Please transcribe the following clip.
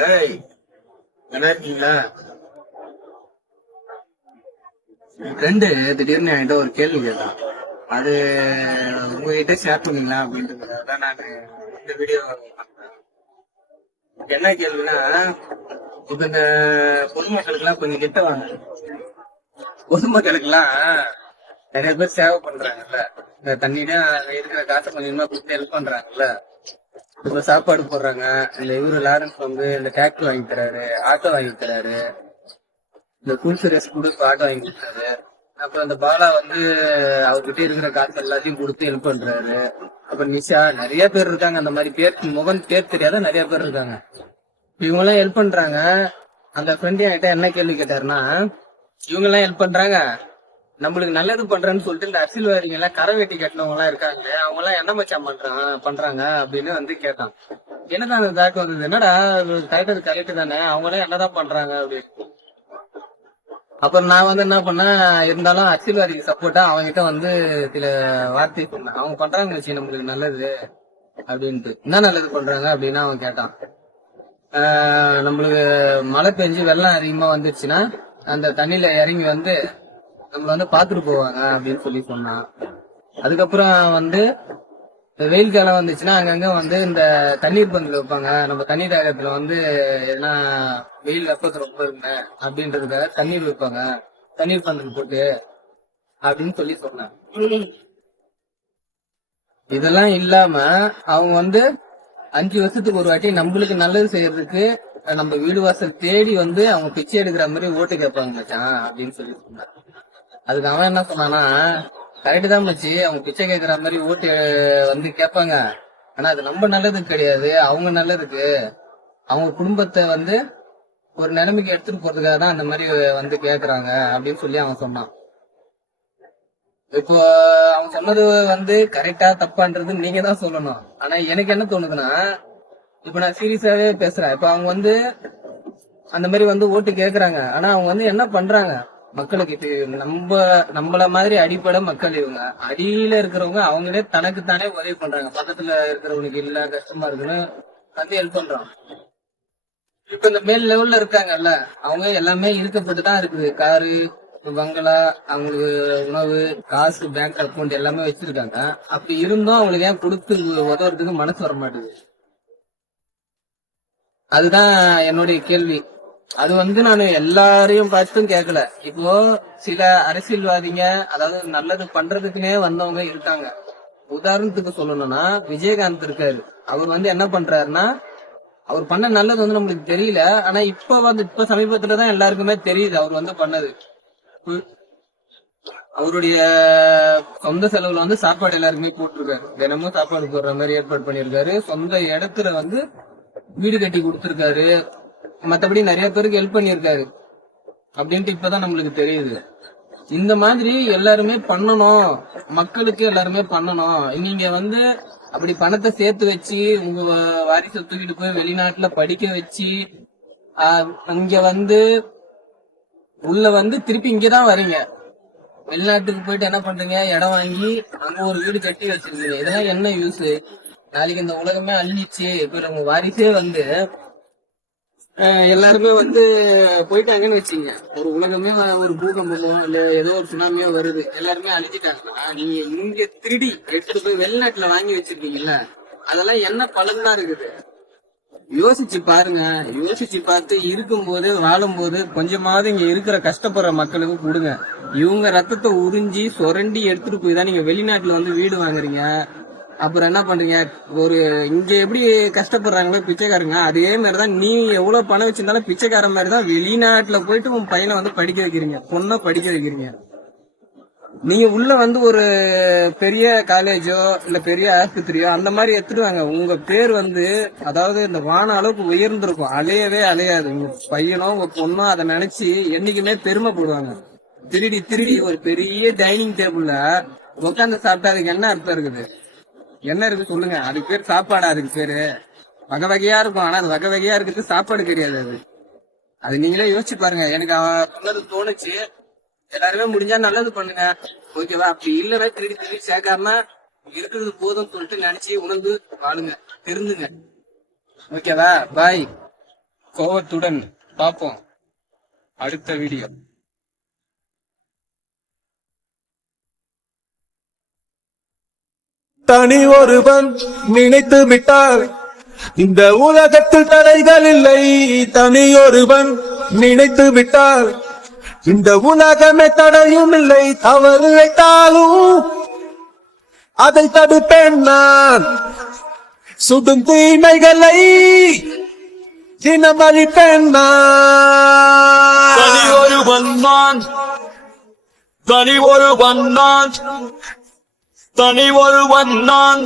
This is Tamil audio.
ஏய், நல்லா இருக்கீங்களா? என் ஃப்ரெண்டு திடீர்னு என்கிட்ட ஒரு கேள்வி கேட்டான். அது உங்ககிட்ட ஷேர் பண்ணீங்களா அப்படின்றதுக்காக நான் இந்த வீடியோ என்ன கேள்வினா, இப்ப இந்த பொதுமக்களுக்கு எல்லாம் கொஞ்சம் கிட்ட வாங்க. பொதுமக்களுக்கு எல்லாம் நிறைய பேர் சேவை பண்றாங்கல்ல, இந்த தண்ணியில இருக்கிற காசை கொஞ்சமா கொடுத்து ஹெல்ப் பண்றாங்கல்ல. இப்ப சாப்பாடு போடுறாங்க, இல்ல இவரு லாரன்ஸ் வந்து இந்த டிராக்டர் வாங்கி தராரு, ஆட்டோ வாங்கி தராரு, இந்த கூல் சர்வீஸ் கூட இப்ப ஆட்டோ வாங்கி கொடுத்தாரு. அப்புறம் அந்த பாலா வந்து அவர்கிட்ட இருக்கிற காசு எல்லாத்தையும் கொடுத்து ஹெல்ப் பண்றாரு. அப்புறம் நிஷா, நிறைய பேர் இருக்காங்க. அந்த மாதிரி பேர் தெரியாத நிறைய பேர் இருக்காங்க. இவங்க எல்லாம் ஹெல்ப் பண்றாங்க. அந்த ஃப்ரெண்ட் என்கிட்ட என்ன கேள்வி கேட்டாருன்னா, இவங்க எல்லாம் ஹெல்ப் பண்றாங்க, நம்மளுக்கு நல்லது பண்றேன்னு சொல்லிட்டு இந்த அரசியல்வாதிங்க எல்லாம் கரை வெட்டி கட்டினவங்க எல்லாம் இருக்காங்க, அவங்க எல்லாம் என்ன மச்சான் பண்றாங்க அப்படின்னு வந்து கேட்டான். என்னதான் அந்த தாக்கம் வந்தது, என்னடா கரெக்ட் தானே, அவங்க எல்லாம் என்னதான் பண்றாங்க அப்படின்னு. அப்புறம் நான் வந்து என்ன பண்ணேன், இருந்தாலும் அரசியல்வாதிக்கு சப்போர்ட்டா அவங்ககிட்ட வந்து சில வார்த்தை சொன்னேன். அவங்க பண்றாங்க வச்சு நம்மளுக்கு நல்லது அப்படின்ட்டு. என்ன நல்லது பண்றாங்க அப்படின்னு அவன் கேட்டான். நம்மளுக்கு மழை பெஞ்சு வெள்ளம் அதிகமா வந்துருச்சுன்னா அந்த தண்ணியில இறங்கி வந்து நம்மள வந்து பாத்துட்டு போவாங்க அப்படின்னு சொல்லி சொன்னான். அதுக்கப்புறம் வந்து வெயில் காலம் வந்துச்சுன்னா அங்கங்க வந்து இந்த தண்ணீர் பந்தல் வைப்பாங்க. நம்ம தண்ணீர் தாகத்துல வந்து ஏன்னா வெயில் வெப்பத்து ரொம்ப இருக்குங்க அப்படின்றதுக்காக தண்ணீர் வைப்பாங்க, தண்ணீர் பந்தல் போட்டு அப்படின்னு சொல்லி சொன்னாங்க. இதெல்லாம் இல்லாம அவங்க வந்து 5 வருஷத்துக்கு ஒரு வாட்டி நம்மளுக்கு நல்லது செய்யறதுக்கு நம்ம வீடு வாசல் தேடி வந்து அவங்க பிச்சை எடுக்கிற மாதிரி ஓட்டு கேட்பாங்க மச்சான் அப்படின்னு சொல்லி சொன்னாங்க. அதுக்கு அவன் என்ன சொன்னானா, கரெக்டு தான் மச்சி, அவங்க பிச்சை கேட்கற மாதிரி ஓட்டு வந்து கேட்பாங்க, ஆனா அது நம்ம நல்லதுக்கு கிடையாது, அவங்க நல்லதுக்கு, அவங்க குடும்பத்தை வந்து ஒரு நிலைமைக்கு எடுத்துட்டு போறதுக்காக தான் அந்த மாதிரி வந்து கேக்குறாங்க அப்படின்னு சொல்லி அவன் சொன்னான். இப்போ அவன் சொன்னது வந்து கரெக்டா தப்பான்றது நீங்க தான் சொல்லணும். ஆனா எனக்கு என்ன தோணுதுன்னா, இப்ப நான் சீரியஸாவே பேசுறேன். இப்ப அவங்க வந்து அந்த மாதிரி வந்து ஓட்டு கேக்குறாங்க, ஆனா அவங்க வந்து என்ன பண்றாங்க மக்களுக்கு? இது நம்மள மாதிரி அடிப்படை மக்கள், இவங்க அடியில இருக்கிறவங்க அவங்களே தனக்கு தானே உதவி பண்றாங்க. பக்கத்துல இருக்கிறவங்களுக்கு இல்ல கஷ்டமா இருக்குன்னு வந்து ஹெல்ப் பண்றாங்க. இப்ப இந்த மேல் லெவல்ல இருக்காங்கல்ல, அவங்க எல்லாமே இருக்கப்பட்டுதான் இருக்குது. காரு, பங்களா, அவங்களுக்கு உணவு, காசு, பேங்க் அக்கௌண்ட் எல்லாமே வச்சிருக்காங்க. அப்படி இருந்தும் அவங்களுக்கு ஏன் கொடுத்து உதவுறதுக்கு மனசு வர மாட்டேங்குது? அதுதான் என்னுடைய கேள்வி. அது வந்து நான் எல்லாரையும் பார்த்தும் கேட்கல. இப்போ சில அரசியல்வாதிங்க, அதாவது நல்லது பண்றதுக்குன்னே வந்தவங்க இருக்காங்க. உதாரணத்துக்கு சொல்லணும்னா விஜயகாந்த் இருக்காரு. அவர் வந்து என்ன பண்றாருன்னா, அவர் பண்ண நல்லது வந்து நம்மளுக்கு தெரியல, ஆனா இப்ப சமீபத்துலதான் எல்லாருக்குமே தெரியுது அவர் வந்து பண்ணது. அவருடைய சொந்த செலவுல வந்து சாப்பாடு எல்லாருக்குமே போட்டிருக்காரு. தினமும் சாப்பாடு போடுற மாதிரி ஏற்பாடு பண்ணிருக்காரு. சொந்த இடத்துல வந்து வீடு கட்டி கொடுத்திருக்காரு. மத்தபடி நிறைய பேருக்கு ஹெல்ப் பண்ணிருக்காரு அப்படின்ட்டு இப்பதான் நம்மளுக்கு தெரியுது. இந்த மாதிரி எல்லாருமே பண்ணணும், மக்களுக்கு எல்லாருமே பண்ணணும். நீங்க வந்து அப்படி பணத்தை சேர்த்து வச்சு உங்க வாரிசை தூக்கிட்டு போய் வெளிநாட்டுல படிக்க வச்சு இங்க வந்து உள்ள வந்து திருப்பி இங்கதான் வரீங்க. வெளிநாட்டுக்கு போயிட்டு என்ன பண்றீங்க, இடம் வாங்கி அங்க ஒரு வீடு கட்டி வச்சிருக்கீங்க. இதெல்லாம் என்ன யூஸ்? நாளைக்கு இந்த உலகமே அழிச்சு இப்ப நம்ம வாரிசே வந்து எல்லாருமே வந்து போயிட்டாங்கன்னு வச்சுங்க, ஒரு உலகமே ஒரு பூகம்பமோ இல்ல ஏதோ ஒரு சுனாமியோ வருது, எல்லாருமே அழிஞ்சிட்டாங்கன்னா நீங்க இங்க திருடி எடுத்துட்டு போய் வெளிநாட்டுல வாங்கி வச்சிருக்கீங்கல்ல, அதெல்லாம் என்ன பலன் தான் இருக்குது? யோசிச்சு பாருங்க. யோசிச்சு பார்த்து இருக்கும்போது வாழும் போது கொஞ்சமாவது இங்க இருக்கிற கஷ்டப்படுற மக்களுக்கு கொடுங்க. இவங்க ரத்தத்தை உறிஞ்சி சுரண்டி எடுத்துட்டு போய் தான் நீங்க வெளிநாட்டுல வந்து வீடு வாங்குறீங்க. அப்புறம் என்ன பண்றீங்க, ஒரு இங்க எப்படி கஷ்டப்படுறாங்களோ பிச்சைக்காரங்க, அதே மாதிரிதான் நீ எவ்வளவு பணம் வச்சிருந்தாலும் பிச்சைக்கார மாதிரி தான் வெளிநாட்டுல போயிட்டு உன் பையனை வந்து படிக்க வைக்கிறீங்க, பொண்ணை படிக்க வைக்கிறீங்க. நீங்க உள்ள வந்து ஒரு பெரிய காலேஜோ இல்ல பெரிய ஆஸ்பத்திரியோ அந்த மாதிரி எடுத்துட்டு வாங்க. உங்க பேர் வந்து அதாவது இந்த வான அளவுக்கு உயர்ந்திருக்கும், அலையவே அலையாது. உங்க பையனோ உங்க பொண்ணோ அதை நினைச்சு என்னைக்குமே பெருமைப்படுவாங்க. திருடி திருடி ஒரு பெரிய டைனிங் டேபிள்ல உட்காந்து சாப்பிட்டா அதுக்கு என்ன அர்த்தம் இருக்குது? என்ன இருக்கு சொல்லுங்க? அதுக்கு பேர் சாப்பாடா? அதுக்கு பேரு வகை வகையா இருக்கும், ஆனா அது வகை வகையா இருக்கிறது சாப்பாடு கிடையாது. அது நீங்களே யோசிச்சு பாருங்க. எனக்கு சொன்னது தோணுச்சு. எல்லாருமே முடிஞ்சா நல்லது பண்ணுங்க, ஓகேவா? அப்படி இல்லைன்னா திருடி திருடி சேர்க்காம இருக்கிறது போதும் சொல்லிட்டு நினைச்சு நினைச்சு உணர்ந்து வாழுங்க, திருந்துங்க. ஓகேவா? பாய். கோவத்துடன் பார்ப்போம் அடுத்த வீடியோ. தனி ஒருவன் நினைத்து விட்டால் இந்த உலகத்தில் தடைகள் இல்லை. தனி ஒருவன் நினைத்து விட்டால் இந்த உலகமே தடையும் இல்லை. தவறு வைத்தாலும் அதை தடுப்பேன் நான். சுடும் தீமைகளை தினம் அழிப்பேன் நான். தனி ஒருவன் நான், தனி ஒருவன் நான், தனி ஒருவன் நான்.